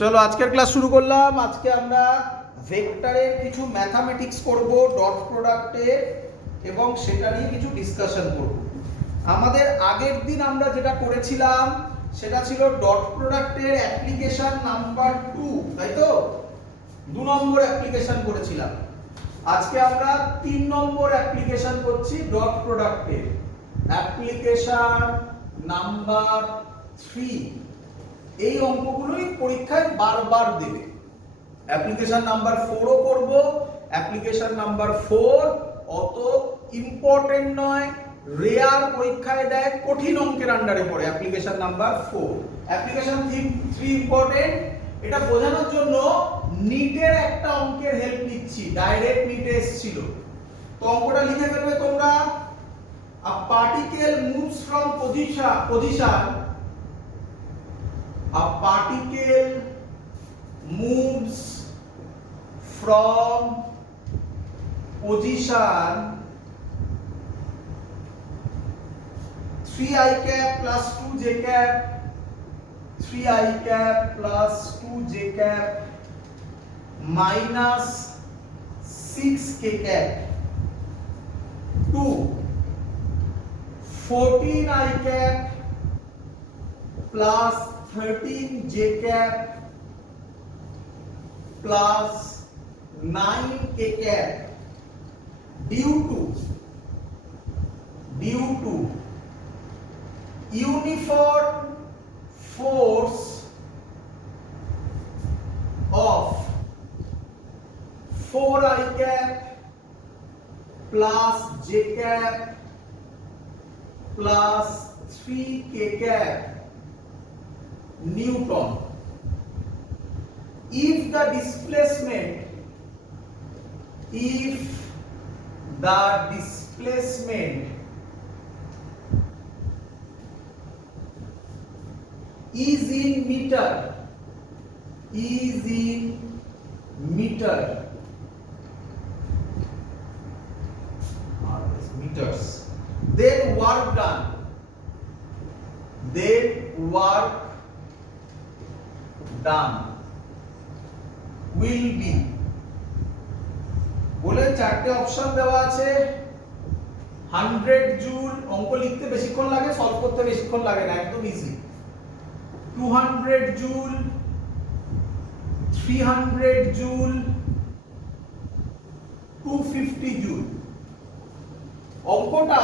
চলো আজকের ক্লাস শুরু করলাম। আজকে আমরা ভেক্টরের কিছু ম্যাথামেটিক্স করব, ডট প্রোডাক্টের, এবং সেটা নিয়ে কিছু ডিসকাশন করব। আমাদের আগের দিন আমরা যেটা করেছিলাম সেটা ছিল ডট প্রোডাক্টের অ্যাপ্লিকেশন নাম্বার 2, তাই তো? 2 নম্বর অ্যাপ্লিকেশন করেছিলাম। আজকে আমরা 3 নম্বর অ্যাপ্লিকেশন করছি ডট প্রোডাক্টের, অ্যাপ্লিকেশন নাম্বার 3। এই অঙ্কগুলোই পরীক্ষায় বারবার দেবে। অ্যাপ্লিকেশন নাম্বার 4ও করব। অ্যাপ্লিকেশন নাম্বার 4 অত ইম্পর্টেন্ট নয়, রেয়ার পরীক্ষায় দেয়, কঠিন অঙ্কের আন্ডারে পড়ে অ্যাপ্লিকেশন নাম্বার 4। Application 3 important. এটা বোঝানোর জন্য নিটের একটা অঙ্কের হেল্প নিচ্ছি, ডাইরেক্ট নিটে এসেছিল। তো অঙ্কটা লিখে ফেলবে তোমরা। A particle moves from position A particle moves from position 3i cap plus 2j cap, 3i cap plus 2j cap minus 6k cap to 14i cap plus 13j cap plus 9k cap due to uniform force of 4i cap plus j cap plus 3k cap Newton. If the displacement is in meters, then work done will be, বলে চারটে option দেওয়া আছে। 100 joule, অঙ্ক লিখতে বেশিক্ষণ লাগে, solve করতে বেশিক্ষণ লাগে না, একদম ইজি। 200 joule, 300 joule, 250 joule. অঙ্কটা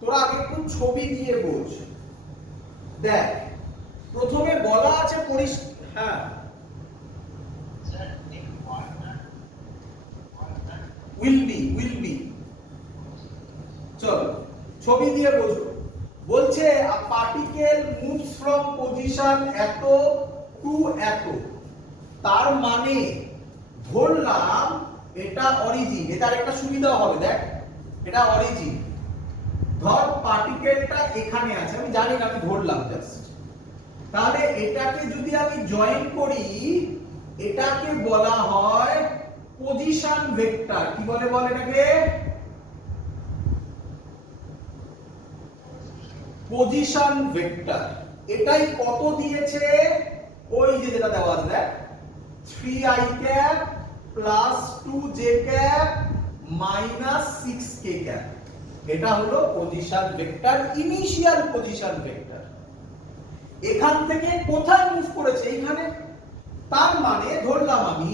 তোরা আগে একটু ছবি দিয়ে বোঝ। দেখ, প্রথমে বলা আছে হ্যাঁ will be চলো ছবি দিয়ে বোঝো। বলছে a particle moves from position এত টু এত, তার মানে ধরলাম এটা অরিজিন। এটার একটা সুবিধা হবে, দেখ এটা অরিজিন। ধর পার্টিকেলটা এখানে আছে, আমি জানি না, আমি ধরলাম জাস্ট। তাহলে এটাকে যদি আমি জয়েন করি, এটাকে বলা হয় পজিশন ভেক্টর। কি বলে এটাকে? Position vector. এটাই কত দিয়েছে? ওই যে যেটা দেওয়া আছে, দেখ 3i cap plus 2j cap minus 6k cap। এটা হলো position vector, initial position vector. এখান থেকে কোথায় মুভ করেছে? এইখানে। তার মানে ধরলাম আমি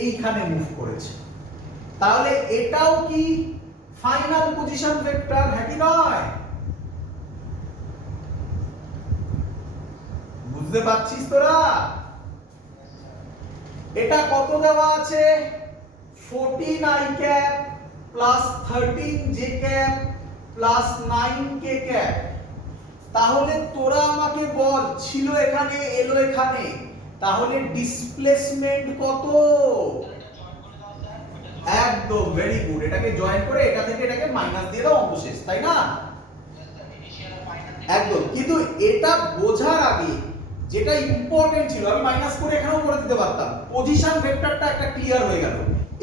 এইখানে মুভ করেছে। তাহলে এটাও কি ফাইনাল পজিশন ভেক্টর, হ্যাঁ কি নয়? বুঝতে পারছিস তোরা? এটা কত দেওয়া আছে? 14i cap plus 13j cap plus 9k cap। তাহলে তোরা আমাকে বল, ছিল এখানে, এলো এখানে, তাহলে ডিসপ্লেসমেন্ট কত? একদম, ভেরি গুড। এটাকে জয়েন করে এটা থেকে এটাকে মাইনাস দিয়ে দাও, অঙ্ক শেষ, তাই না? একদম। কিন্তু এটা বোঝার আগে যেটা ইম্পর্টেন্ট ছিল, আমি মাইনাস করে এখানেও করে দিতে পারতাম। পজিশন ভেক্টরটা একটা ক্লিয়ার হয়ে গেল।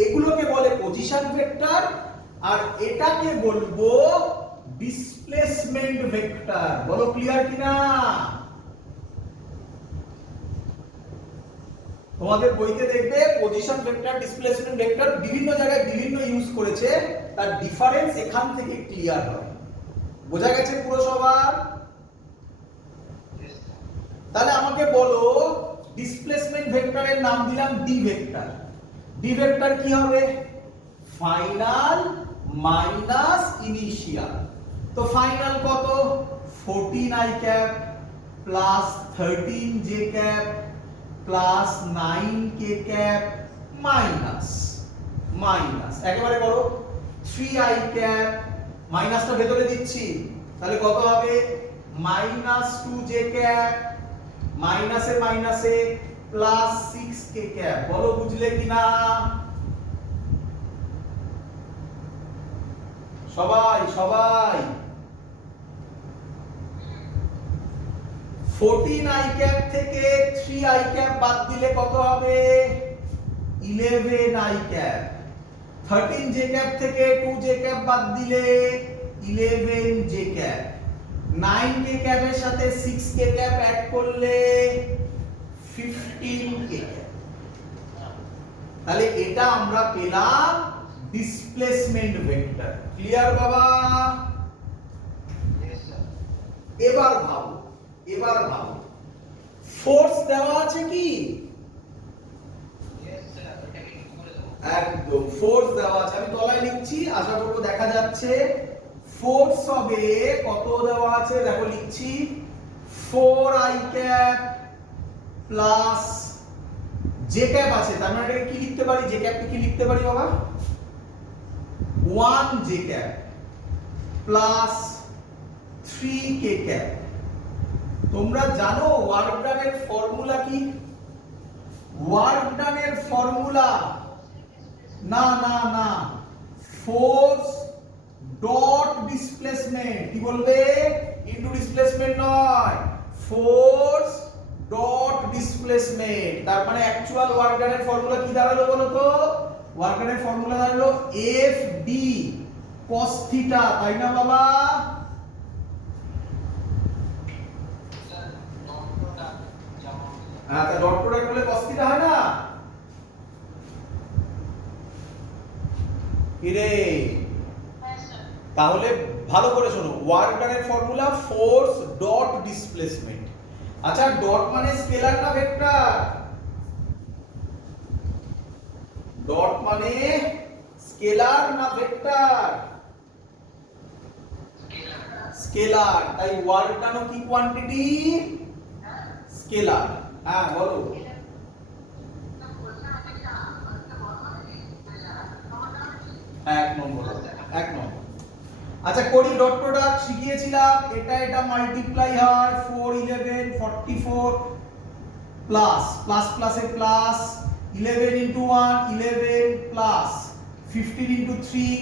এগুলোকে বলে পজিশন ভেক্টর, আর এটাকে বলবো ডিসপ্লেসমেন্ট ভেক্টর। বলো ক্লিয়ার কিনা? তোমাদের বইতে দেখবে পজিশন ভেক্টর, ডিসপ্লেসমেন্ট ভেক্টর বিভিন্ন জায়গায় বিভিন্ন ইউজ করেছে, তার ডিফারেন্স এখান থেকে ক্লিয়ার হয়। বোঝা গেছে পুরো সবার? তাহলে আমাকে বলো ডিসপ্লেসমেন্ট ভেক্টরের নাম দিলাম ডি ভেক্টর। ডি ভেক্টর কি হবে? Final minus initial. তো ফাইনাল কত? 14 i cap plus 13 j cap plus 9 k cap minus minus একেবারে করো 3 i ক্যাপ, মাইনাসটা ভেতরে দিচ্ছি, তাহলে কত হবে? মাইনাস 2 j ক্যাপ মাইনাসে মাইনাসে প্লাস 6 k ক্যাপ। বলো বুঝলে কিনা সবাই? সবাই 14 i ক্যাপ থেকে 3 i ক্যাপ বাদ দিলে কত হবে? 11 i ক্যাপ। 13 j ক্যাপ থেকে 2 j ক্যাপ বাদ দিলে 11 j ক্যাপ। 9 k ক্যাপের সাথে 6 k ক্যাপ অ্যাড করলে 15 k ক্যাপ। তাহলে এটা আমরা পেলাম ডিসপ্লেসমেন্ট ভেক্টর। ক্লিয়ার বাবা? এবার ভাবো, এবার ভাবো ফোর্স দেওয়া আছে কি? একদম ফোর্স দেওয়া আছে, আমি তলায় লিখছি, আশা করব দেখা যাচ্ছে। ফোর্স হবে কত দেওয়া আছে দেখো লিখছি, 4i cap plus J cap আছে, তার মানে এটাকে কি লিখতে পারি? জে ক্যাপকে কি লিখতে পারি বাবা? 1 জে ক্যাপ প্লাস 3 কে ক্যাপ। তোমরা জানো ওয়ার্ক ডানের ফর্মুলা কি? ওয়ার্ক ডানের ফর্মুলা না না না, ফোর্স ডট ডিসপ্লেসমেন্ট। কি বলবে? ইনটু ডিসপ্লেসমেন্ট নয়, ফোর্স ডট ডিসপ্লেসমেন্ট। তার মানে অ্যাকচুয়াল ওয়ার্ক ডানের ফর্মুলা কি দাঁড়ালো বলো তো? ওয়ার্ক ডানের ফর্মুলা দাঁড়ালো এফ ডি cos থিটা, তাই না বাবা? হ্যাঁ, তা ডট প্রোডাক্ট হলে cos থিটা হয় না? কিরে তাহলে ভালো করে শোনো, ওয়ার্ক ডানের ফর্মুলা ফোর্স ডট ডিসপ্লেসমেন্ট। আচ্ছা ডট মানে স্কেলার না ভেক্টর? ডট মানে স্কেলার না ভেক্টর? স্কেলার। তাই ওয়ার্ক ডানও কি কোয়ান্টিটি? স্কেলার। হ্যাঁ বলো। এক নম্বর, এক নম্বর। আচ্ছা করি ডট প্রোডাক্ট শিখিয়েছিলাম, এটা এটা মাল্টিপ্লাই হয় 4 11 44 প্লাস প্লাস প্লাসে প্লাস 11 ইনটু 1 11 প্লাস 15 ইনটু 3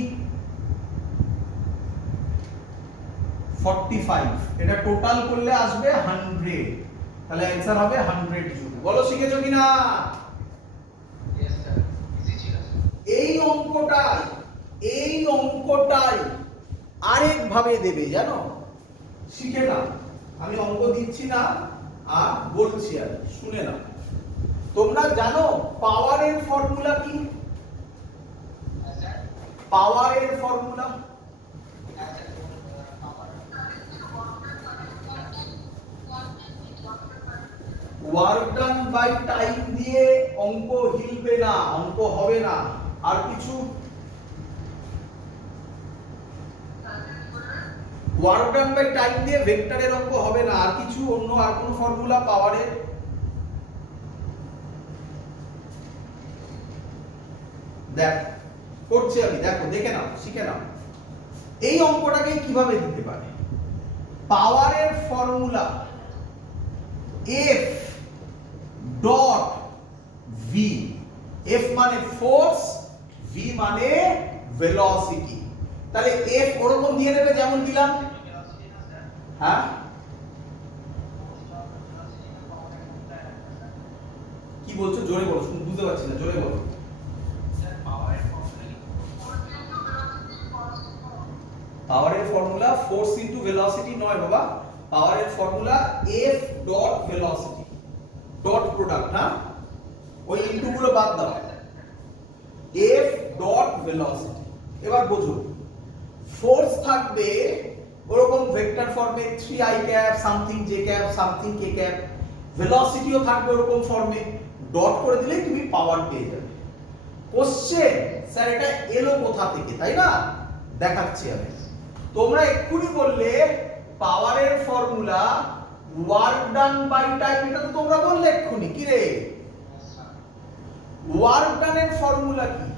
45। এটা টোটাল করলে আসবে 100, তাহলে অ্যানসার হবে 100 জুল। বলো শিখেছো কিনা? यस স্যার, ইজি ছিল। এই অঙ্কটাই আরেক ভাবে দেবে জানো, শিখে নাও। আমি অঙ্ক দিচ্ছি না আর বলছি, আর শুনে নাও। তোমরা জানো পাওয়ারের ফর্মুলা কি? পাওয়ারের formula work done by time দিয়ে অঙ্ক হিলবে না, অঙ্ক হবে না। আর কিছু ওয়ার্ক ডান বাই টাইম দিয়ে ভেক্টরের অঙ্ক হবে না। আর কিছু অন্য আর কোন ফর্মুলা পাওয়ারের? দেখ করছি আমি, দেখো দেখে নাও, শিখে নাও। এই অঙ্কটাকে কিভাবে দিতে পারে? পাওয়ারের formula F dot V। F মানে ফোর্স, V মানে ভেলোসিটি। তাহলে F ওরকম দিয়ে দেবে যেমন দিলাম। হ্যাঁ কি বলছো? জোরে বলো, বুঝতে পারছি না, জোরে বলো। পাওয়ারের ফর্মুলা ফোর্স ইনটু ভেলোসিটি নয় বাবা, পাওয়ারের formula F dot velocity, dot product. হ্যাঁ ওই ইনটু গুলো বাদ দাও, এফ ডট ভেলোসিটি। এবার বোঝো, ফোর্স থাকবে ওরকম ভেক্টর ফর্মে 3i cap something j cap something k cap, ভেলোসিটিও থাকবে ওরকম ফর্মে, ডট করে দিলেই তুমি পাওয়ার পেয়ে যাবে। কোশ্চেন, স্যার এটা এলো কোথা থেকে, তাই না? দেখাচ্ছি আমি। তোমরা এক্ষুনি বললে পাওয়ারের formula work done by time, এটা তো তোমরা বললে এক্ষুনি। কি রে, ওয়ার্ক ডানের ফর্মুলা কি?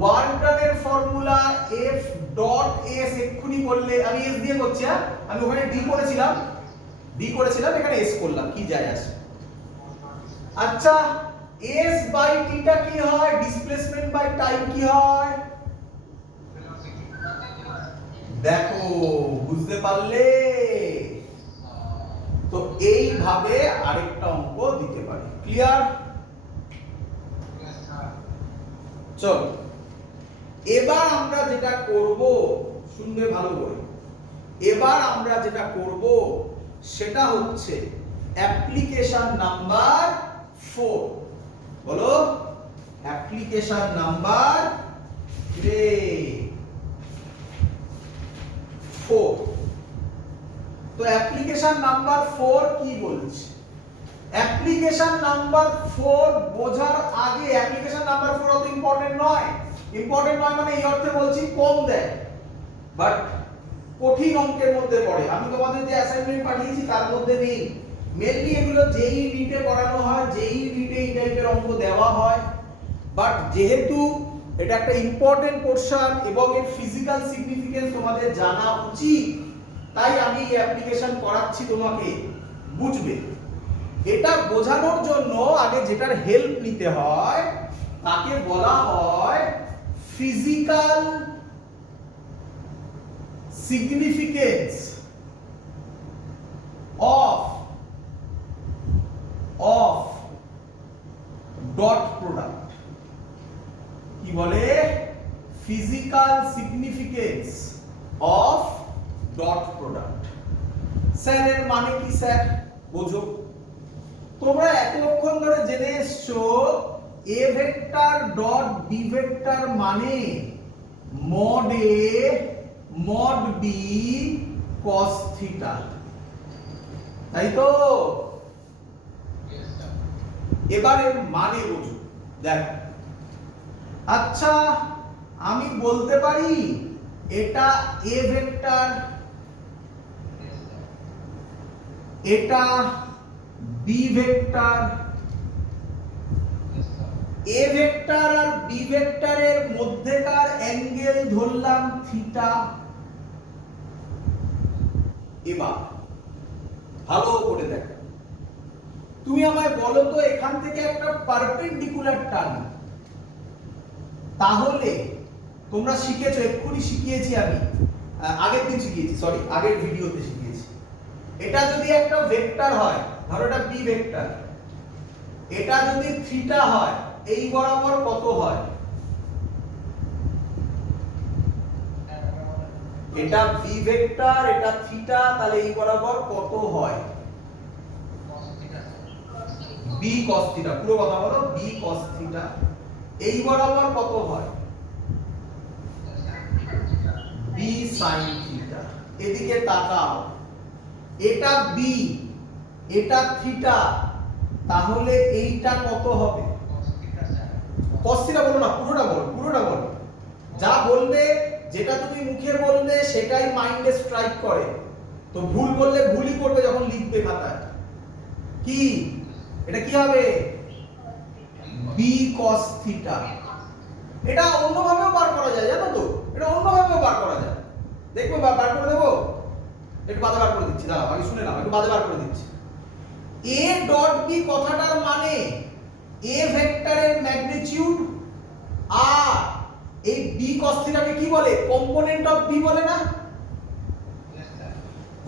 ওয়ার্ক ডানের ফর্মুলা F ডট S, এক্ষুনি বললে। আমি S দিয়ে করছি, হ্যাঁ আমি ওখানে D করেছিলাম, এখানে S করলাম, কি যায় আসে। আচ্ছা, S বাই T টা কি হয়? ডিসপ্লেসমেন্ট বাই টাইম কি হয়? দেখো, বুঝতে পারলে? তো এইভাবে আরেকটা অঙ্ক দিতে পারি। ক্লিয়ার? চলো, এবার আমরা যেটা করব, শুনবে ভালো করে, এবার আমরা যেটা করব সেটা হচ্ছে অ্যাপ্লিকেশন নাম্বার 4। বলো, অ্যাপ্লিকেশন নাম্বার 4। তো অ্যাপ্লিকেশন নাম্বার 4 কি বলছে? অ্যাপ্লিকেশন নাম্বার 4 বোঝার আগে, অ্যাপ্লিকেশন নাম্বার 4 অত ইম্পর্টেন্ট নয়। ইম্পর্টেন্ট নয় মানে এই অর্থে বলছি কম দেয়, বাট কঠিন অঙ্কের মধ্যে পড়ে। আমি তোমাদের যে অ্যাসাইনমেন্ট পাঠিয়েছি তার মধ্যে নেই। মেনলি এগুলো যেই নিটে করানো হয়, যেই নিটে এই টাইপের অঙ্ক দেওয়া হয়, বাট যেহেতু এটা একটা ইম্পর্টেন্ট পোরশন এবং এর ফিজিক্যাল সিগনিফিকেন্স তোমাদের জানা উচিত, তাই আমি এই অ্যাপ্লিকেশন করাচ্ছি তোমাকে, বুঝবে। এটা বোঝানোর জন্য আগে যেটার হেল্প নিতে হয় তাকে বলা হয় physical significance of dot product. কি বলে? Physical significance of dot product. Sir এর মানে কি স্যার? বোঝো, তোমরা এতক্ষণ ধরে জেনে এসছো A vector dot B vector মানে mod A mod B cos theta, তাই তো? এবার এর মানে বোঝো। দেখ, আচ্ছা আমি বলতে পারি এটা এ ভেক্টর, এটা বি ভেক্টর, এ ভেক্টর আর বি ভেক্টরের মধ্যেকার অ্যাঙ্গেল ধরলাম থিটা। এবার ভালো করে দেখো, তুমি আমায় বলো তো এখান থেকে একটা পারপেন্ডিকুলার টান, তাহলে তোমরা শিখেছো, এক্ষুনি শিখিয়েছি আমি, আগের দিন শিখিয়েছি, সরি আগের ভিডিওতে শিখিয়েছি। এটা যদি একটা ভেক্টর হয়, ধরো এটা বি ভেক্টর, এটা যদি থিটা হয়, এই বরাবর কত হয়? এটা বি ভেক্টর, এটা থিটা, তাহলে এই বরাবর কত হয়? B cos theta. পুরো কথা বলো, বি cos থিটা। এই বরাবর কত হয়? B sin theta. এদিকে তাকাও, এটা বি, এটা থিটা, তাহলে এইটা কত হবে? cos থিটা বলো না, পুরোটা বলো, পুরোটা বলো। যা বলবে, যেটা তুমি মুখে বলবে সেটাই মাইন্ডে স্ট্রাইক করে, তো ভুল বললে ভুলই করবে যখন লিখবে খাতায়। কি এটা কি হবে? B cos theta. এটা অন্যভাবেও বার করা যায়, জানো তো? এটা অন্যভাবেও বার করা যায়। দেখো বার করে দেবো, একটু বাদে বার করে দিচ্ছি, দাঁড়াও আমি শুনে নাও, একটু বাদে বার করে দিচ্ছি। এ ডট বি কথাটার মানে এ ভেক্টরের ম্যাগনিটিউড, আর এই বি cos থিটাকে কি বলে? কম্পোনেন্ট অফ বি বলে না?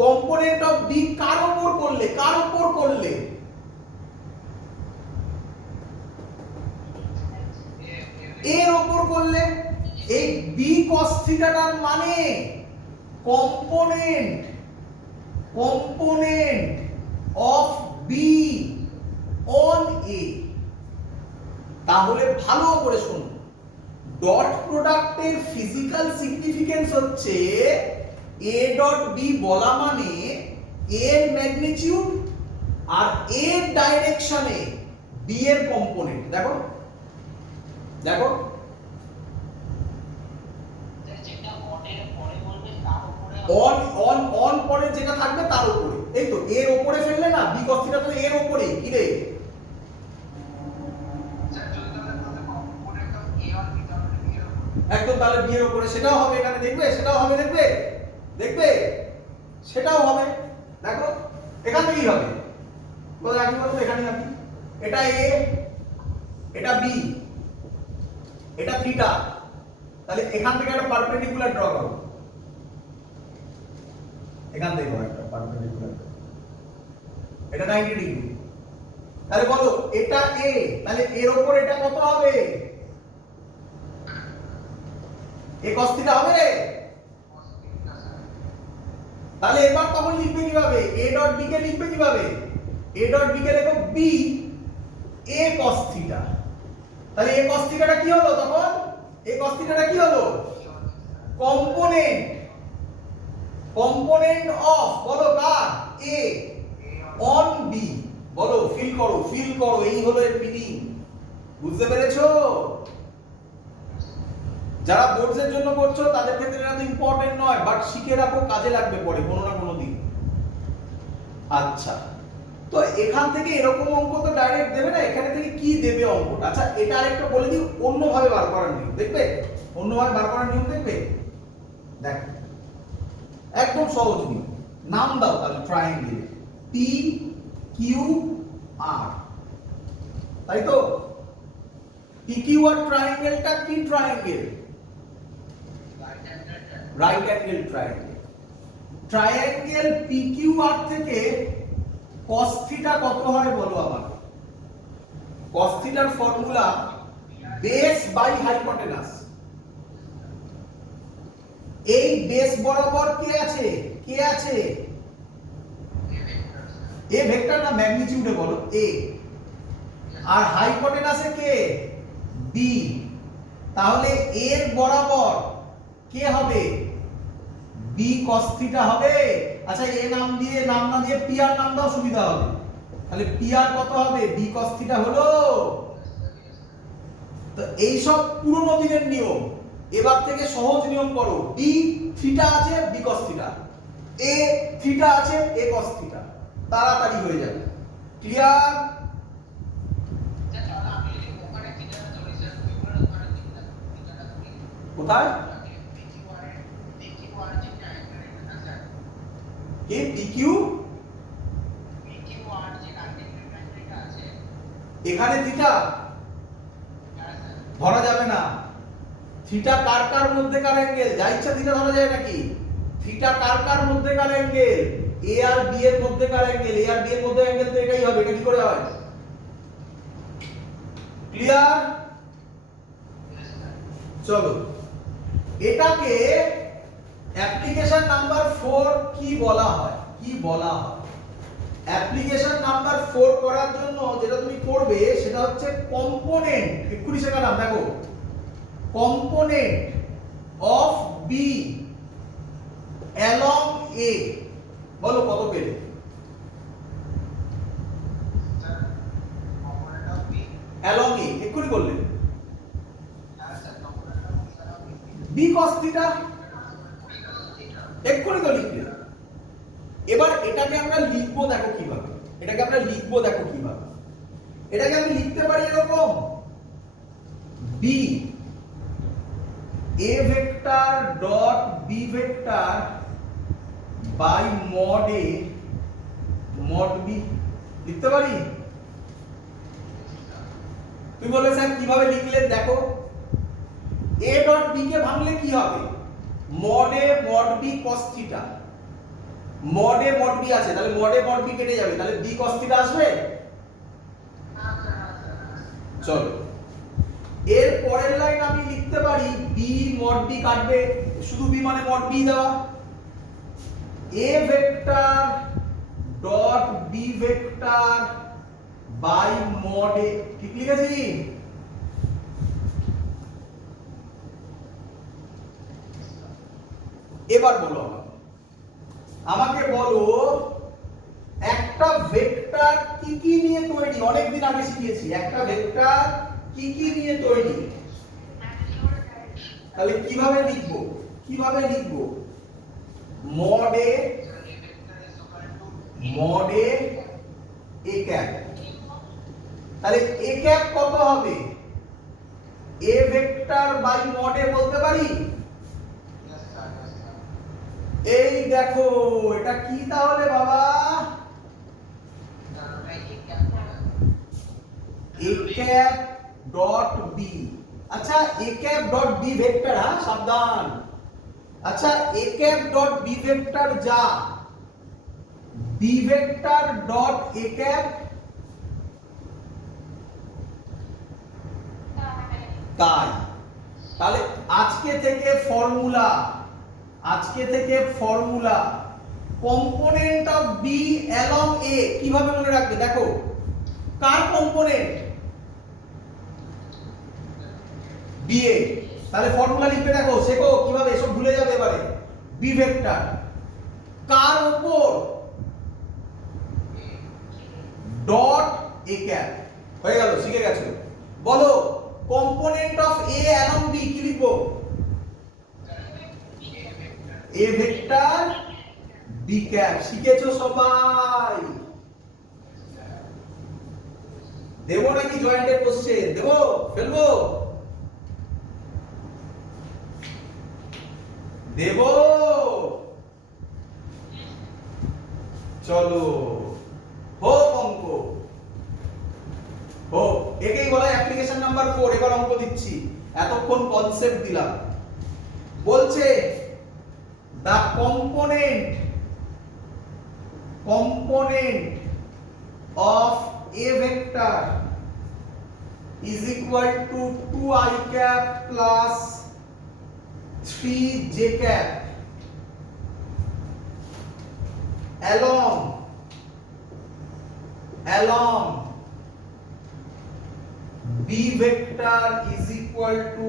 কম্পোনেন্ট অফ বি কার উপর করলে, কার উপর করলে? এর উপর করলে। এই বি cos থিটাটার মানে component of B on A. তাহলে ভালো করে শুনুন, ডট প্রোডাক্টের ফিজিক্যাল সিগনিফিকেন্স হচ্ছে এ ডট বি বলা মানে এর ম্যাগনিটিউড আর এর ডাইরেকশনে বি এর কম্পোনেন্ট। দেখো দেখো অন অন অন পরে যেটা থাকবে তার উপরে, এই তো এর উপরে ফেললে না বি cos থিটা, তো এর উপরে কি রে, একদম তাহলে বি এর উপরে, সেটাও হবে এখানে, দেখবে সেটাও হবে, দেখবে দেখবে সেটাও হবে। দেখো এখান থেকেই হবে, কোথায় রাখি বলতো, এখানেই রাখি। এটা এ, এটা বি, এটা থিটা, তাহলে এখান থেকে একটা পারপেন্ডিকুলার ড্র করো, এখান থেকে একটা পারপেন্ডিকুলার, এটা 90 ডিগ্রি। তাহলে বলো এটা এ, তাহলে এর উপর এটা কত হবে, এ cos থিটা হবে রে। তাহলে এবার তখন লিখবে কিভাবে, a ডট b কে লিখবে কিভাবে, a ডট b কে লেখো b a cos থিটা। তাহলে a cos থিটাটা কি হলো তখন, a cos থিটাটা কি হলো, কম্পোনেন্ট, কম্পোনেন্ট অফ, বলো কার, a অন b, বলো ফিল করো, ফিল করো, এই হলো এর মিনিং। বুঝতে পেরেছো? যারা বোর্ডসের জন্য করছো তাদের ক্ষেত্রে এটা তো ইম্পর্টেন্ট নয়, বাট শিখে রাখো, কাজে লাগবে পরে কোনো না কোনো দিন। আচ্ছা, তো এখান থেকে এরকম অঙ্ক তো ডাইরেক্ট দেবে না, এখানে থেকে কি দেবে অঙ্কটা। আচ্ছা এটা আরেকটা বলে দিই, অন্যভাবে বার করার নিয়ম দেখবে, অন্যভাবে বার করার নিয়ম দেখবে। দেখ একদম সহজ নিয়ম, নাম দাও তাহলে ট্রায়াঙ্গেল পি কিউ আর, তাই তো। পি কিউ আর ট্রায়াঙ্গেলটা কি triangle, right angle triangle. Triangle P Q R থেকে cos থিটা কত হয় বলো আমাকে। cos থিটার ফর্মুলা বেস বাই হাইপোটেনাস। এই বেস বরাবর কে আছে, কে আছে, এ ভেক্টর না ম্যাগনিটিউডে বলো এ, আর হাইপোটেনাসে কে, বি। তাহলে এর বরাবর কে হবে, বি cos থিটা হবে। আচ্ছা এ নাম দিয়ে, নাম না দিয়ে পি আর নাম দাও, সুবিধা হবে। তাহলে পি আর কত হবে, বি cos থিটা হলো। তো এই সব পুরনো দিনের নিয়ম, এবার থেকে সহজ নিয়ম করো, বি থিটা আছে বি cos থিটা, এ থিটা আছে এ cos থিটা, তাড়াতাড়ি হয়ে যাবে। ক্লিয়ার? কোথায় কে পিকিউ, এখানে থিটা ধরা যাবে না। থিটা কার কার মধ্যেকার অ্যাঙ্গেল, যা ইচ্ছা থিটা ধরা যায় নাকি, থিটা কার কার মধ্যেকার অ্যাঙ্গেল, এ আর বি এর মধ্যেকার অ্যাঙ্গেল, এ আর বি এর মধ্যে অ্যাঙ্গেল তো এটাই হবে। এটা কি করে হয়, ক্লিয়ার? চলো এটাকে অ্যাপ্লিকেশন নাম্বার 4 কি বলা হয়, কি বলা হয়। অ্যাপ্লিকেশন নাম্বার 4 করার জন্য যেটা তুমি করবে সেটা হচ্ছে কম্পোনেন্ট, এক্ষুনি শেখালাম, দেখো কম্পোনেন্ট অফ বি অ্যালং এ, বলো কত পেলে, অ্যালং এ এক্ষুনি করলে, বি cos থিটা এক্ষুনি তো লিখলে। এবার এটাকে আমরা লিখবো দেখো কিভাবে, এটাকে আমরা লিখবো দেখো কিভাবে। এটাকে আমি লিখতে পারি এরকম, B A vector dot B vector by mod A mod B, লিখতে পারি। তুমি বলবে স্যার কিভাবে লিখলেন, দেখো এ ডট বি কে ভাঙলে কি হবে, mod A mod B cos theta, mod A mod B আছে, তাহলে মড এ মড বি কেটে যাবে, তাহলে বি cos থিটা আসবে। চলো এর পরের লাইন আমি লিখতে পারি বি মড বি কাটবে, শুধু বি মানে মড বি দেওয়া, A vector dot B vector by mod A, ঠিক লিখেছি। এবার বলো আমাকে বলো একটা ভেক্টর কি কি নিয়ে তৈরি, অনেকদিন আগে শিখিয়েছি একটা ভেক্টর কি কি নিয়ে তৈরি, তাহলে কিভাবে লিখবো, কিভাবে লিখবো? mod a a ক্যাপ, তাহলে a ক্যাপ কত হবে? a vector by mod a বলতে পারি। এই দেখো এটা কি তাহলে বাবা, a ক্যাপ ডট b। আচ্ছা a cap dot b vector, হ্যাঁ সাবধান। আচ্ছা a cap dot b vector যা b vector dot a cap তাই। তাহলে আজকে থেকে ফর্মুলা, আজকে থেকে formula component of B along A কিভাবে মনে রাখবে? দেখো কার কম্পোনেন্ট? B A. তাহলে ফর্মুলা লিখবে, দেখো শেখো কিভাবে, এসব ভুলে যাবে এবারে। বি ভেক্টর কার উপর? Dot A cap. হয়ে গেল, শিখে গেছো। বলো component of A along B কি লিখবো? A vector B cap. শিখেছো সবাই? দেবো নাকি জয়েন্টের কোশ্চেন? দেবো, ফেলবো? দেবো? চলো হোক অঙ্ক, হোক। একেই বলা অ্যাপ্লিকেশন নাম্বার 4। এবার অঙ্ক দিচ্ছি, এতক্ষণ কনসেপ্ট দিলাম। বলছে the component of a vector is equal to 2i cap plus 3j cap along b vector is equal to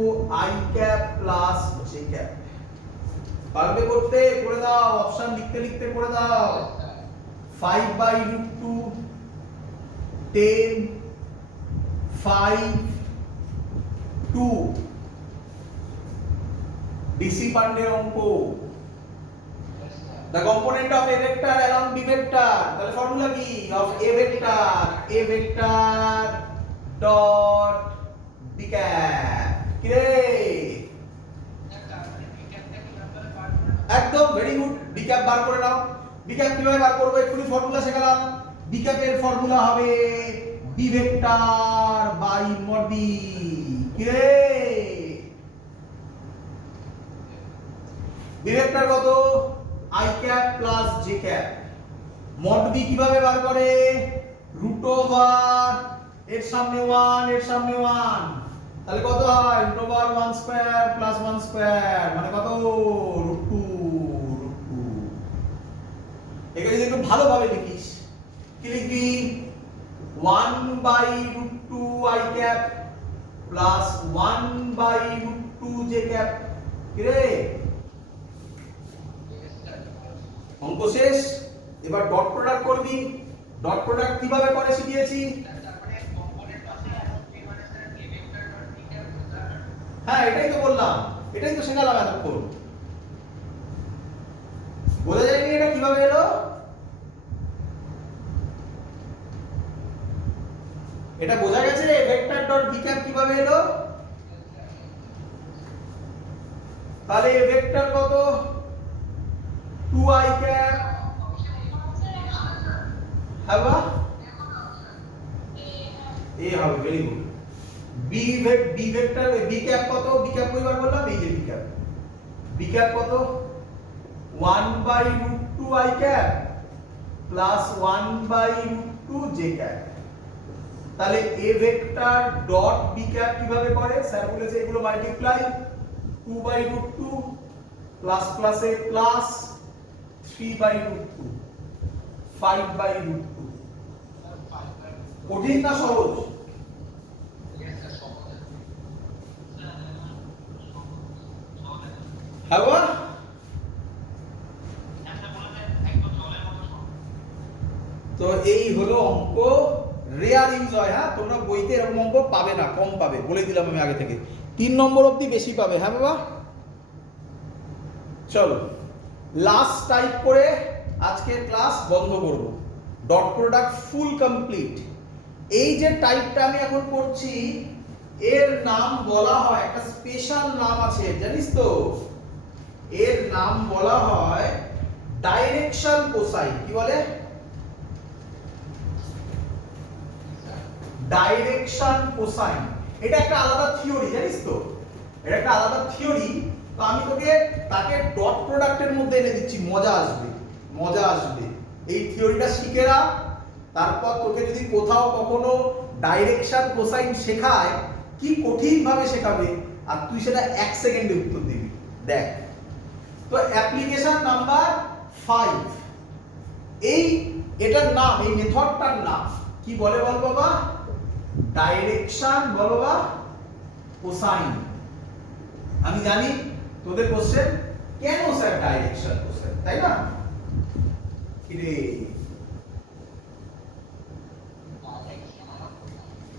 I cap plus j cap। পারবে করতে? করে দাও, অপশন লিখতে লিখতে করে দাও। 5/√2 10 5 2 ডিসি পান্ডের অঙ্ক। the component of a vector along b vector, তাহলে ফর্মুলা কি? of a vector dot b cap। কি রে? একদম ভেরি গুড। বি ক্যাপ বার করে নাও। বি ক্যাপ কিভাবে বার করব? এক্ষুনি ফর্মুলা শেখালাম। বি ক্যাপের ফর্মুলা হবে B vector by mod B. কি রে? বি ভেক্টর কত? I cap plus J cap. Mod B কিভাবে বার করে? রুট ওভার এর সামনে 1, এর সামনে 1, তাহলে কত হয়? Root over 1 square plus 1 square মানে কত? √2। এখানে যদি একটু ভালোভাবে লিখিস কি লিখবি? 1/√2 i cap plus 1/√2 j cap. কি রে? অঙ্ক শেষ। এবার ডট প্রোডাক্ট করবি। ডট প্রোডাক্ট কিভাবে করে শিখিয়েছি। হ্যাঁ এটাই তো বললাম, এটাই তো শেখালাম এতক্ষণ। বোঝা যায়নি এটা কিভাবে এলো? এটা বোঝা গেছে ভেক্টর ডট বি ক্যাপ কিভাবে এলো? তাহলে এই ভেক্টর কত? 2i ক্যাপ হবে এ হবে। Very good. B vector B cap কত? বি ক্যাপ কয়বার বললাম? এই যে বি ক্যাপ। বি ক্যাপ কত? 1/√2 i cap plus 1/√2 j cap. তাহলে A vector dot B cap কিভাবে করে? স্যার বলেছে এগুলো মাল্টিপ্লাই 2/√2 প্লাস প্লাসে প্লাস 3/√2 5/√2। কঠিন না সহজ? হ্যাঁ তো এই হলো অঙ্ক, রেয়ার ইউজ হয়। হ্যাঁ, তোমরা বইতে এরকম অঙ্ক পাবে না, কম পাবে, বলে দিলাম আমি আগে থেকে। 3 নম্বর অবধি বেশি পাবে। হ্যাঁ বাবা, চলো লাস্ট টাইপ করে আজকের ক্লাস বন্ধ করব। Dot product full complete. এই যে টাইপটা আমি এখন করছি, এর নাম বলা হয়, একটা স্পেশাল নাম আছে জানিস তো, এর নাম বলা হয় ডাইরেকশন কোসাইন। কি বলে? Direction cosine. এটা একটা আলাদা থিওরি, জানিস তো, এটা একটা আলাদা থিওরি। তো আমি তোকে তাকে ডট প্রোডাক্টের মধ্যে এনে দিচ্ছি, মজা আসবে, মজা আসবে। এই থিওরিটা শিখে রাখ, তারপর তোকে যদি কোথাও কখনো ডাইরেকশন কোসাইন শেখায়, কি কঠিন ভাবে শেখাবে, আর তুই সেটা 1 সেকেন্ডে উত্তর দিবি। দেখ, তো অ্যাপ্লিকেশন নাম্বার 5, এটার নাম, এই মেথডটার নাম কি বলে বল বাবা? ডাইরেকশন বলো বা কোসাইন। আমি জানি তোদের কোশ্চেন, কেন স্যার ডাইরেকশন কোসাইন, তাই না? কিরে,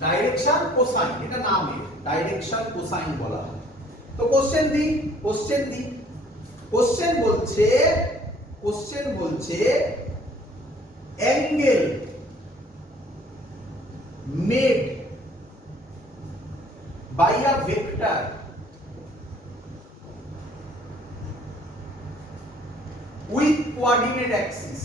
ডাইরেকশন কোসাইন, এটা নাম, এর ডাইরেকশন কোসাইন বলা হয়। তো কোশ্চেন দি, কোশ্চেন বলছে angle made by a vector with coordinate axis,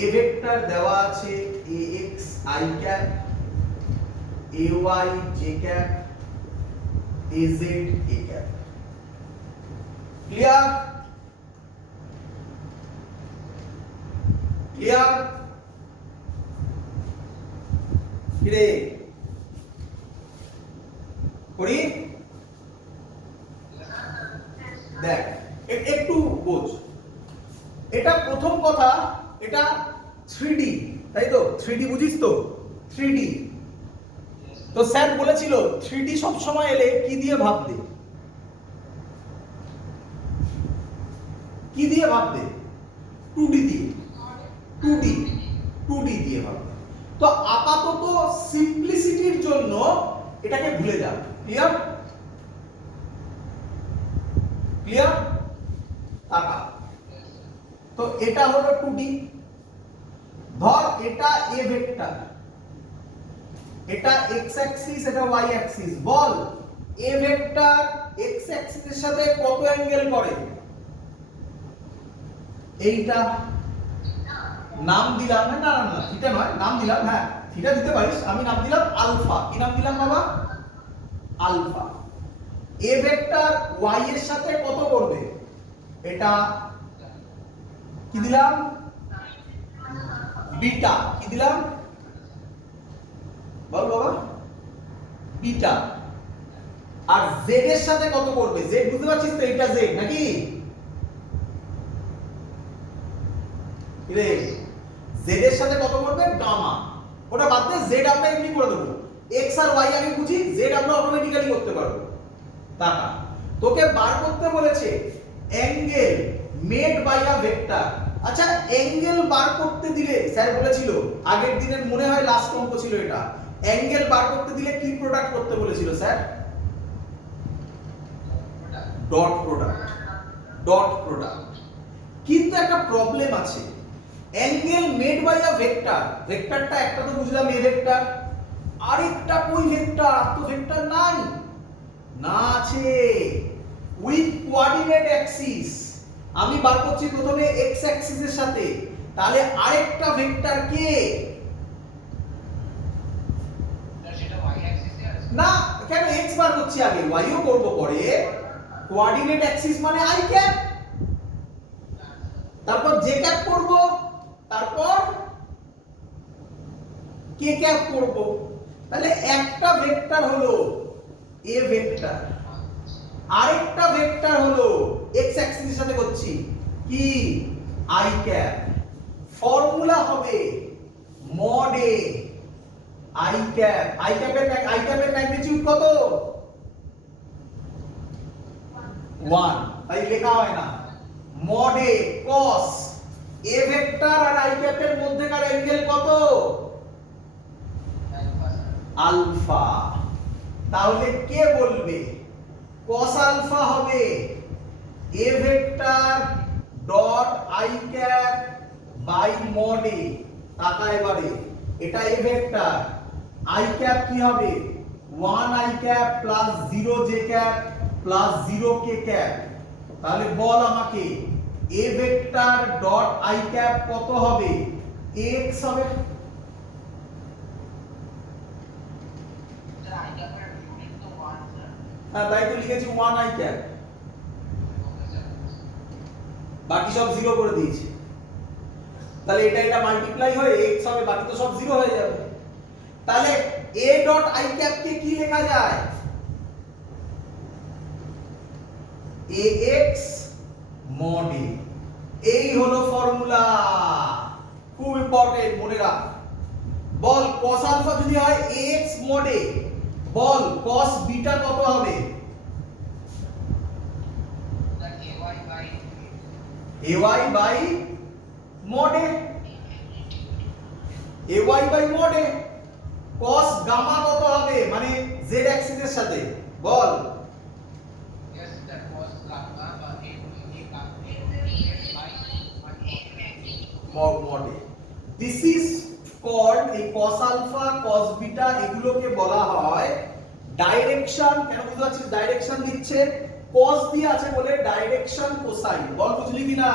a vector দেওয়া আছে ax i cap, ay j cap, az a cap। Clear? কিরে করি? দেখ একটু বোঝ। এটা প্রথম কথা, এটা 3D, তাই তো? 3D বুঝিস তো? 3D। তো স্যার বলেছিল 3D সব সময় এলে কি দিয়ে ভাবতে? কি দিয়ে ভাবতে? 2D দিয়ে, 2D দিয়ে ভাবতে। তো আপাতত সিম্পলিসিটির জন্য এটাকে ভুলে যাও। ক্লিয়ার? টাকা। তো এটা হলো 2D। ধর এটা a ভেক্টর, এটা x অ্যাক্সিস, এটা y Axis. Ball a vector x অ্যাক্সিসের সাথে কত অ্যাঙ্গেল করে? এইটা নাম দিলাম, না থিটা নয়, নাম দিলাম, হ্যাঁ থিটা দিতে পারিস, আমি নাম দিলাম আলফা। কি নাম দিলাম বাবা? আলফা। এ ভেক্টর y এর সাথে কত করবে? এটা কি দিলাম? বিটা। কি দিলাম? বল বাবা, বিটা। আর z এর সাথে কত করবে? z বুঝতে পারছিস তো, এটা z নাকি? z এর সাথে কত করবে? গামা। ওটা বাদ দে, z আমরা এমনি করে দেবো। x আর y আগে বুঝি, z আমরা অটোমেটিক্যালি করতে পারবো। টাকা। তোকে বার করতে বলেছে angle made by a vector. আচ্ছা, অ্যাঙ্গেল বার করতে দিলে স্যার বলেছিল, আগের দিনের মনে হয় লাস্ট অঙ্ক ছিল এটা, অ্যাঙ্গেল বার করতে দিলে কি প্রোডাক্ট করতে বলেছিল স্যার? Dot product. কিন্তু একটা প্রবলেম আছে, angle made by a vector, ভেক্টরটা একটা তো বুঝলাম এ ভেক্টর, আরেকটা কই ভেক্টর? আর তো ভেক্টর নাই। না, আছে, উইথ কোঅর্ডিনেট অ্যাক্সিস। আমি বার করছি প্রথমে x অ্যাক্সিসের সাথে, তাহলে আরেকটা ভেক্টর কে? সেটা y অ্যাক্সিসে আছে না, কেন x বার করছি আগে, y ও করব পরে। কোঅর্ডিনেট অ্যাক্সিস মানে i ক্যাপ, তারপর j ক্যাপ করব, তারপর k ক্যাপ করব। তাহলে একটা ভেক্টর হলো a ভেক্টর, আরেকটা ভেক্টর হলো x অ্যাক্সিসের সাথে করছি কি? i cap. ফর্মুলা হবে mod a i cap. i ক্যাপের ম্যাগনিটিউড কত? 1, তাই লেখা হয় না। Mod A cos a vector আর i ক্যাপের মধ্যেকার অ্যাঙ্গেল কত? আলফা। তাহলে কে বলবে cos আলফা হবে a vector dot i cap by mod A. টাকা এবারে এটা a ভেক্টর, i ক্যাপ কি হবে 1 i cap plus 0 j cap plus 0 k cap. তাহলে বল আমাকে a vector dot i cap কত হবে? x হবে। হ্যাঁ তাই তো লিখেছি 1 i ক্যাপ, বাকি সব 0 করে দিয়েছি। তাহলে এটা মাল্টিপ্লাই হয়ে x হবে, বাকি তো সব 0 হয়ে যাবে। তাহলে a ডট i ক্যাপ কে কি লেখা যায়? ax mod a। এই হলো ফর্মুলা, খুব ইম্পর্টেন্ট, মনে রাখ। বল cos আলফা যদি হয় ax mod a, ball cos beta কত হবে? ay by mod a, ay by mod a। cos gamma কত হবে মানে z অ্যাক্সিস এর সাথে? বল mod a। This is called, এই cos আলফা cos বিটা এগুলোকে বলা হয় ডাইরেকশন। কেন বুঝতে পারছিস? ডাইরেকশন দিচ্ছে, cos দিয়ে আছে বলে ডাইরেকশন কোসাইন। বল বুঝলি কিনা?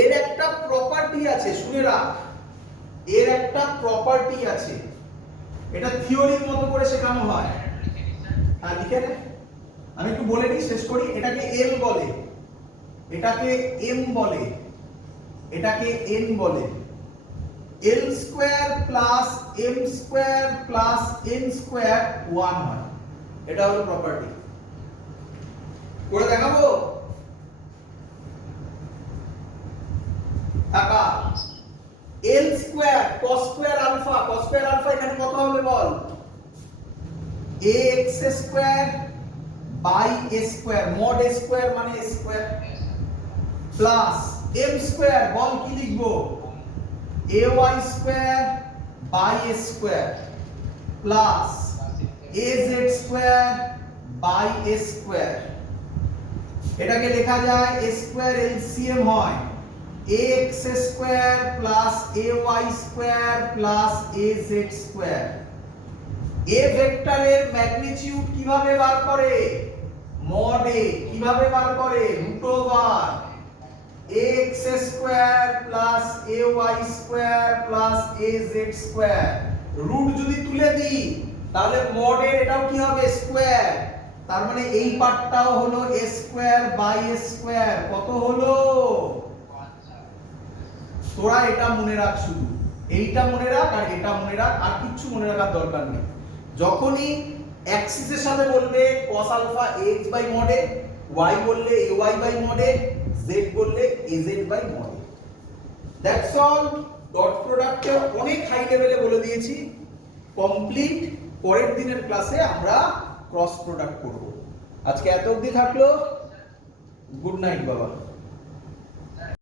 এর একটা প্রপার্টি আছে, শুনে রাখ, এর একটা প্রপার্টি আছে, এটা থিওরির মতো করে শেখানো হয়। হ্যাঁ লিখে নে, আমি একটু বলে দিই, শেষ করি। এটাকে এল বলে, এটাকে এম বলে, এটাকে এন বলে। L square plus M square plus N square 1 হয়। এটা হলো প্রপার্টি। করে দেখাবো? টাকা L square cos square alpha, cos square alpha এখানে কত হবে বল? ax square by a square, mod a square মানে a square, plus m square, বল কি লিখবো? ay square by a square plus az square by a square. এটাকে লেখা যায় a স্কয়ার এলসিএম হয় ax square plus ay square plus az square. a ভেক্টরের magnitude কিভাবে বার করে? mod a। কিভাবে বার করে? Root over ax square plus ay square plus az square. Root যদি তুলে দিই তাহলে mod এর এটাও কি হবে? স্কয়ার। তার মানে এই পার্টটাও হলো a square by a square. কত হলো? তোরা এটা মনে রাখ, শুধু এইটা মনে রাখ আর এটা মনে রাখ, আর কিছু মনে রাখার দরকার নেই। যখনই অ্যাক্সিসের সাথে বলবে cos alpha x by mod a, y বললে ay by mod a, z বললে az by mod a। That's all. Dot প্রোডাক্টে অনেক হাই লেভেলে বলে দিয়েছি, কমপ্লিট। পরের দিনের ক্লাসে আমরা ক্রস প্রোডাক্ট করব। আজকে এত অবধি থাকলো। গুড নাইট বাবা।